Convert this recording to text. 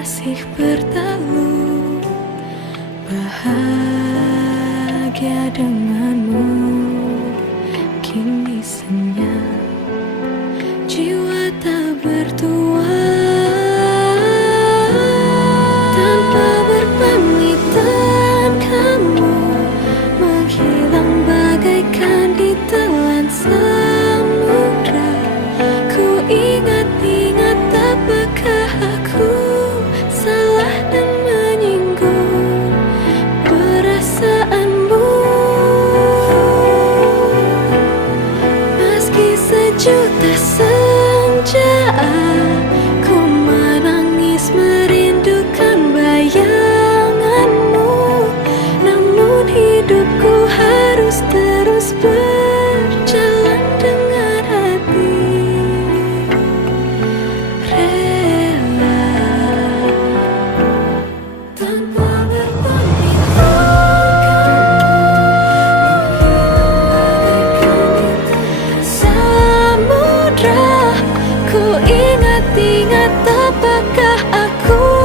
masih bertalu, bahagia denganmu. Kini senyap, jiwa tak bertuan. Tanpa berpamitan kamu menghilang bagaikan ditelan samudra. Ku ingat-ingat apakah aku salah dan menyinggung perasaanmu. Meski sejuta senja ku menangis merindukan bayanganmu, namun hidupku harus terus berjalan dengan hati rela. Tanpa berpamitan samudra, ku ingat-ingat apakah aku